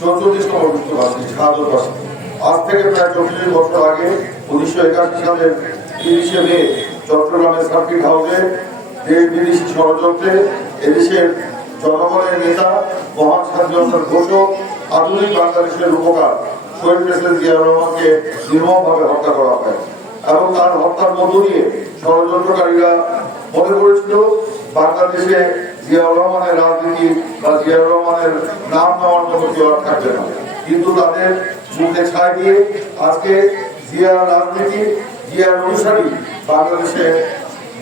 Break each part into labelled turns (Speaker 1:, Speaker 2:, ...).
Speaker 1: চৌচল্লিশতম মৃত্যুবার্ষিকী শাহাদত বার্ষিকী আজ থেকে প্রায় চল্লিশ বছর আগে উনিশশো একাশি সালের তিরিশে মে চট্টগ্রামের সার্কিট হাউসে দেশ বিদেশি ষড়যন্ত্রে এদেশের জনগণের নেতা, মহান স্বাধীনতার ঘোষক, আধুনিক বাংলাদেশের উপকার শহীদ প্রেসিডেন্ট জিয়া রহমানকে নির্মমভাবে হত্যা করা হয় এবং তার হত্যার মধ্য দিয়ে ষড়যন্ত্রকারীরা মনে করেছিল বাংলাদেশে জিয়াউর রহমানের রাজনীতি বা জিয়াউর রহমানের নাম নেওয়ার মতো কেউ থাকবে না। কিন্তু তাদের মুখে ছাই দিয়ে আজকে জিয়ার রাজনীতি, জিয়ার অনুসারী বাংলাদেশে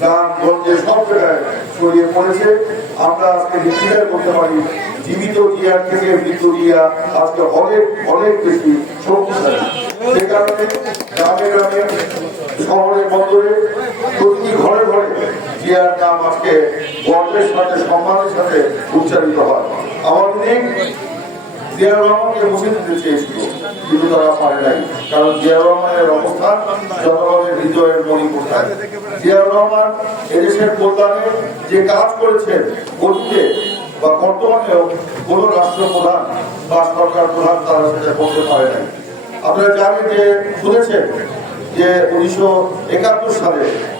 Speaker 1: গান গঞ্জে সব জায়গায় ছড়িয়ে পড়েছে। আমরা আজকে নিশ্চিত করতে পারি, জীবিত জিয়ার থেকে মৃত জিয়া আজকে অনেক অনেক বেশি শক্তিশালী। সে কারণে গ্রামে গ্রামে, শহরে বন্দরে প্রতিটি ঘরে ঘরে জিয়ার নাম আজকে গর্বের সাথে সম্মানের সাথে উচ্চারিত হয়। জিয়া রহমানকে মুছে দিতে চেয়েছিল, কিন্তু তারা পারে নাই। কারণ জিয়া রহমানের অবস্থান জনগণের হৃদয়ের জিয়া রহমান এদেশের কল্যাণে যে কাজ করেছেন অতীতে বা বর্তমানেও কোন রাষ্ট্রপ্রধান বা সরকার প্রধান তারা সেটা করতে পারে নাই। আপনারা জানেন যে শুনেছেন যে উনিশশো একাত্তর সালে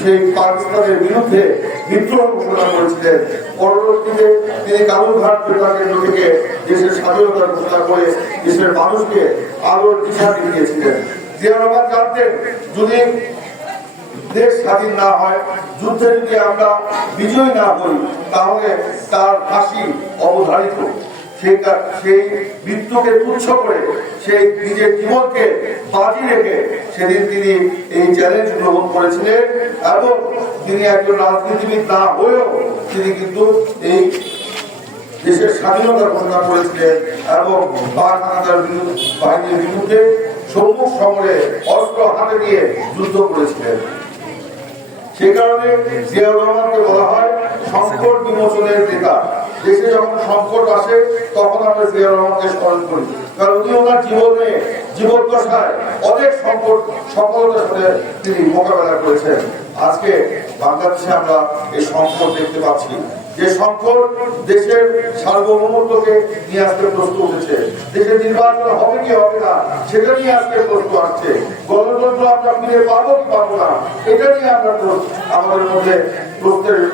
Speaker 1: সেই পাকিস্তানের বিরুদ্ধে বিদ্রোহ ঘোষণা করেছিলেন। পরবর্তীতে তিনি কালুরঘাট বেতার কেন্দ্র থেকে দেশের স্বাধীনতা ঘোষণা করে দেশের মানুষকে আলোর দিশা রহমান জানতেন, যদি দেশ স্বাধীন না হয়, যুদ্ধে যদি আমরা বিজয় না হই তাহলে তার ফাঁসি অবধারিত। সেই সেই মৃত্যুকে তুচ্ছ করে, সেই নিজের জীবনকে বাজি রেখে সেদিন তিনি এই চ্যালেঞ্জ গ্রহণ করেছিলেন। এবং তিনি একজন রাজনীতিবিদ না হয়েও তিনি কিন্তু এই দেশের স্বাধীনতা ঘোষণা করেছিলেন এবং বাহিনীর বিরুদ্ধে সম্মুখ সমরে অস্ত্র হাতে নিয়ে যুদ্ধ করেছিলেন। সে কারণে জিয়াউর রহমানকে বলা হয় সংকট বিমোচনের নেতা। দেশে যখন সংকট আসে, তখন আমরা জিয়াউর রহমানকে স্মরণ করি। কারণ উনি ওনার জীবনে, জীবদ্দশায় অনেক সংকট, সফলতার সাথে তিনি মোকাবেলা করেছেন। আজকে বাংলাদেশে আমরা এই সংকট দেখতে পাচ্ছি। যে সংকট দেশের সার্বভৌমত্বকে নিয়ে আসতে প্রস্তুত হয়েছে দেশের নির্বাচন হবে কি হবে না, সেটা নিয়ে আজকে প্রশ্ন আসছে। গণতন্ত্র আমরা ফিরে পাবো কি পাবো না, এটা নিয়ে আমরা প্রশ্ন- আমাদের মধ্যে প্রশ্নের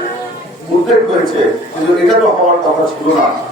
Speaker 1: উদ্বেগ হয়েছে। কিন্তু এটা তো হওয়ার কথা ছিল না।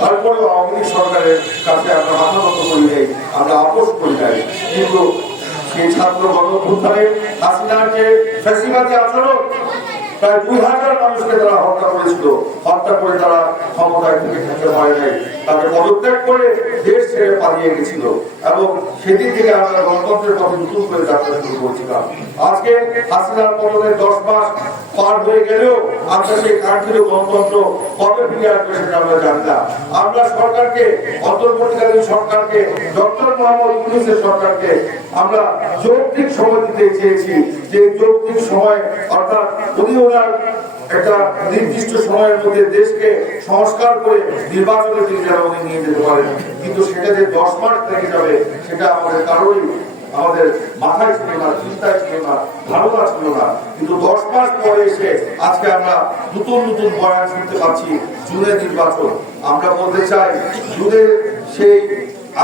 Speaker 1: তারপরেও আওয়ামী লীগ সরকারের কাছে আমরা মাথা নত করি নাই, আমরা আপোষ করি নাই। কিন্তু সেই ছাত্র গণঅভ্যুত্থানে হাসিনার যে ফেসিবাদী আচরণ প্রায় দুই হাজার মানুষকে তারা হত্যা করেছিল, হত্যা করে তারা ক্ষমতায় থেকে নাই। পদত্যাগ করে দেশ ছেড়ে পালিয়ে গেছিল এবং সেদিন থেকে আমরা গণতন্ত্রের পথে নতুন করে যাত্রা শুরু আজকে হাসিনার দশ মাস পার হয়ে গেলেও আমরা সেই গণতন্ত্র কবে ফিরে আসবে সেটা আমরা আমরা সরকারকে, অন্তর্বর্তীকালীন সরকারকে, ডক্টর মোহাম্মদ ইউনুসের সরকারকে আমরা যৌক্তিক সময় দিতে চেয়েছি। যে যৌক্তিক সময়, অর্থাৎ উনি একটা নির্দিষ্ট সময়ের মধ্যে দেশকে সংস্কার করে নির্বাচনে তিনি যেন নিয়ে যেতে পারেন। কিন্তু সেটা যে দশ মাস থেকে যাবে, সেটা আমাদের কারোরই, আমাদের মাথায় ছিল না, চিন্তায় ছিল না, ধারণা ছিল না। কিন্তু দশ মাস পরে এসে আজকে আমরা নতুন নতুন বয়ান শুনতে পাচ্ছি, জুনের নির্বাচন। আমরা বলতে চাই, জুনের সেই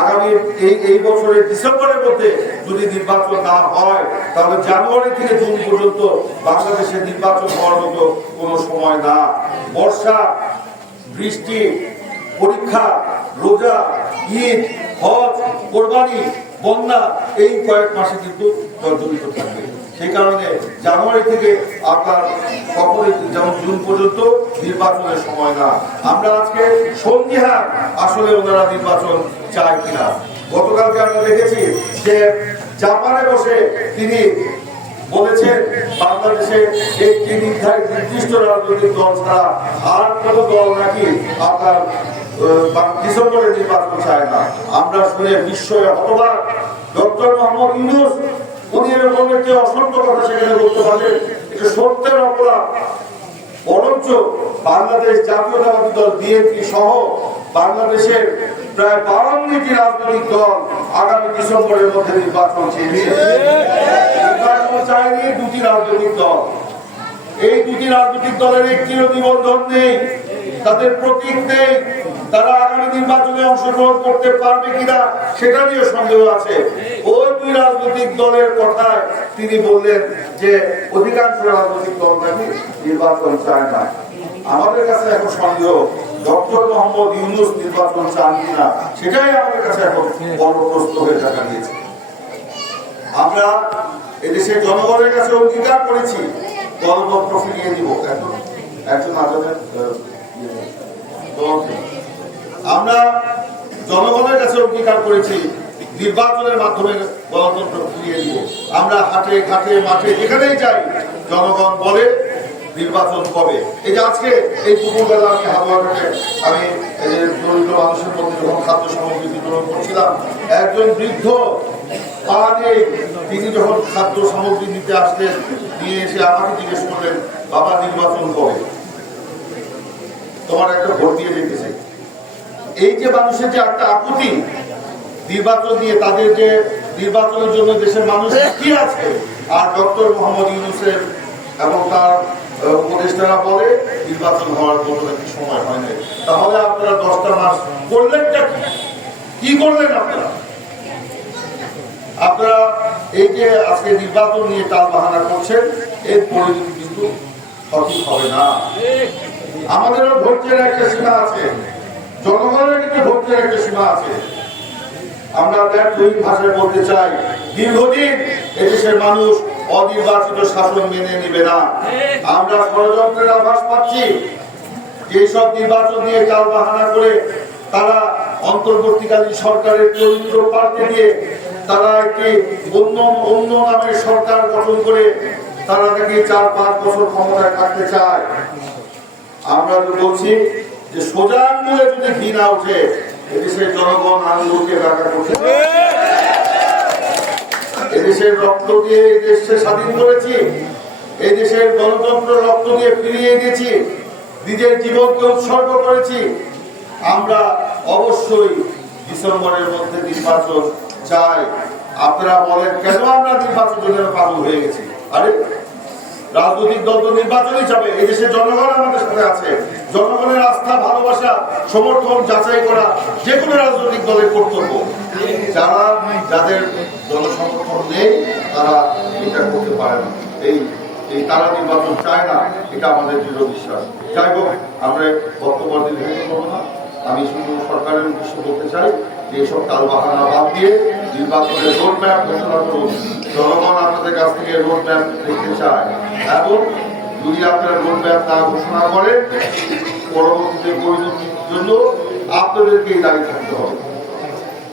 Speaker 1: আগামী এই এই বছরের ডিসেম্বরের মধ্যে যদি নির্বাচন না হয়, তাহলে জানুয়ারি থেকে জুন পর্যন্ত বাংলাদেশে নির্বাচন হওয়ার মতো কোনো সময় না। বর্ষা, বৃষ্টি, পরীক্ষা, রোজা, ঈদ, হজ, কোরবানি, বন্যা, এই কয়েক মাসে কিন্তু জর্জরিত থাকবে। সেই কারণে জানুয়ারি থেকে আপনার কখনই যেমন জুন পর্যন্ত নির্বাচনের সময় না। আমরা আজকে সন্ধিহান আসলে ওনারা নির্বাচন চায় কিনা। গতকালকে আমরা দেখেছি যে জাপানে বসে তিনি বলেছেন, বাংলাদেশে একটি নির্ধারিত নির্দিষ্ট রাজনৈতিক দল ছাড়া আর কোন দল নাকি আপনার ডিসেম্বরে নির্বাচন চায় না। আমরা শুনে বিস্ময়ে হতবাক। ডক্টর মোহাম্মদ ইউনুস, উনি এরকম একটি অসংখ্য কথা সেখানে বলতে পারেন এটা সত্যের অপরাধ। বরঞ্চ বাংলাদেশ জাতীয়তাবাদী দল, বিএনপি সহ বাংলাদেশের প্রায় বাউন্নটি রাজনৈতিক দল আগামী ডিসেম্বরের মধ্যে নির্বাচন চেয়েছে দুটি রাজনৈতিক দল। এই দুটি রাজনৈতিক দলের একটিরও নিবন্ধন নেই। তাদের প্রতীক নেই। তারা আগামী নির্বাচনে অংশগ্রহণ করতে পারবে কিনা সেটা নিয়ে সন্দেহ আছে। ওই দুই রাজনৈতিক দলের কথায় তিনি বললেন যে অধিকাংশ রাজনৈতিক দল নাকি নির্বাচন চায় না। আমাদের কাছে এখন সন্দেহ। ডক্টর মোহাম্মদ ইউনুস নির্বাচন চান কিনা, সেটাই আমাদের কাছে এখন বড় প্রশ্ন হয়ে দেখা দিয়েছে আমরা এদেশের জনগণের কাছে অঙ্গীকার করেছি দলপত্র ফিরিয়ে দিব একজন একজন ইয়ে। আমরা জনগণের কাছে অঙ্গীকার করেছি, নির্বাচনের মাধ্যমে গণতন্ত্র ফিরিয়ে দিব আমরা হাটে, ঘাটে, মাঠে যেখানেই যাই, জনগণ বলে নির্বাচন কবে? এই যে আজকে এই দুপুরবেলা আমি হাওয়াঘাটে আমি এই যে দরিদ্র মানুষের মধ্যে যখন খাদ্য সামগ্রী বিতরণ করছিলাম, একজন বৃদ্ধ পা নেই তিনি যখন খাদ্য সামগ্রী নিতে আসলেন, নিয়ে এসে আমাকে জিজ্ঞেস করলেন, বাবা, নির্বাচন কবে? তোমার একটা ভোট দিয়ে যেতেছে এই যে মানুষের যে একটা আকুতি, নির্বাচন দিয়ে তাদের যে নির্বাচনের জন্য দেশের মানুষ কি আছে? আর ডক্টর মোহাম্মদ ইউনুসের এবং তার উপদেষ্টারা বলে নির্বাচন হওয়ার কোনো একটি সময় হয় তাহলে আপনারা দশটা মাস করলেনটা কি করলেন আপনারা? আপনারা এই যে আজকে নির্বাচন নিয়ে টাল বাহানা করছেন, এর পরিণতি কিন্তু সঠিক হবে না। আমাদেরও ধৈর্যের একটা সীমা আছে। জনগণের কিন্তু ধৈর্যের একটা সীমা আছে। আমরা ব্যর্থহীন ভাষায় বলতে চাই, দীর্ঘদিন এদেশের মানুষ অনির্বাচিত শাসন মেনে নিবে না। আমরা ষড়যন্ত্রের আভাস পাচ্ছি। যেসব নির্বাচন নিয়ে চাল বাহানা করে তারা অন্তর্বর্তীকালীন সরকারের চরিত্র পাল্টে দিয়ে তারা একটি অন্য অন্য নামের সরকার গঠন করে তারা নাকি চার পাঁচ বছর ক্ষমতায় থাকতে চায়। আমরা তো বলছি যে সোজা আঙ্গুলে যদি ঘি না ওঠে, এদেশের জনগণ আঙ্গুলকে ব্যাখ্যা করছে এদেশের রক্ত দিয়ে এই দেশকে স্বাধীন করেছি। এই দেশের গণতন্ত্র রক্ত দিয়ে ফিরিয়ে দিয়েছি নিজের জীবনকে উৎসর্গ করেছি। আমরা অবশ্যই ডিসেম্বরের মধ্যে নির্বাচন চাই। আপনারা বলেন, কেন আমরা নির্বাচনের জন্য পাগল হয়ে গেছি? আরে, রাজনৈতিক দল তো নির্বাচনই যাবে এই দেশের জনগণ আমাদের সাথে আছে। জনগণের আস্থা, ভালোবাসা, সমর্থন যাচাই করা যে কোনো রাজনৈতিক দলের কর্তব্য। যারা যাদের জনসমর্থন নেই, তারা এটা করতে পারে না। এই এই তারা নির্বাচন চায় না, এটা আমাদের দৃঢ় বিশ্বাস। যাই হোক, আমরা বক্তব্য দীর্ঘায়িত করব না। আমি শুধু সরকারের উদ্দেশ্যে বলতে চাই যে এসব কাল বাহানা বাদ দিয়ে নির্বাচনের রোড ম্যাপ ঘোষণা করুন। জনগণ আপনাদের কাছ থেকে রোড ম্যাপ দেখতে চায়। এবং যদি আপনারা রোডম্যাপ না ঘোষণা করেন পরবর্তীতে পরিণতির জন্য আপনাদেরকেই দাবি থাকতে হবে।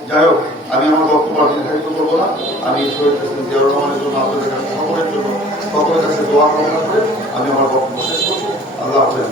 Speaker 1: যাই হোক, আমি আমার বক্তব্য নির্ধারিত করব না। আমি শহীদ জন্য আপনাদের কাছে সকলের জন্য সকলের কাছে দোয়া করে আমি আমার বক্তব্য শেষ করছি। আল্লাহ হাফেজ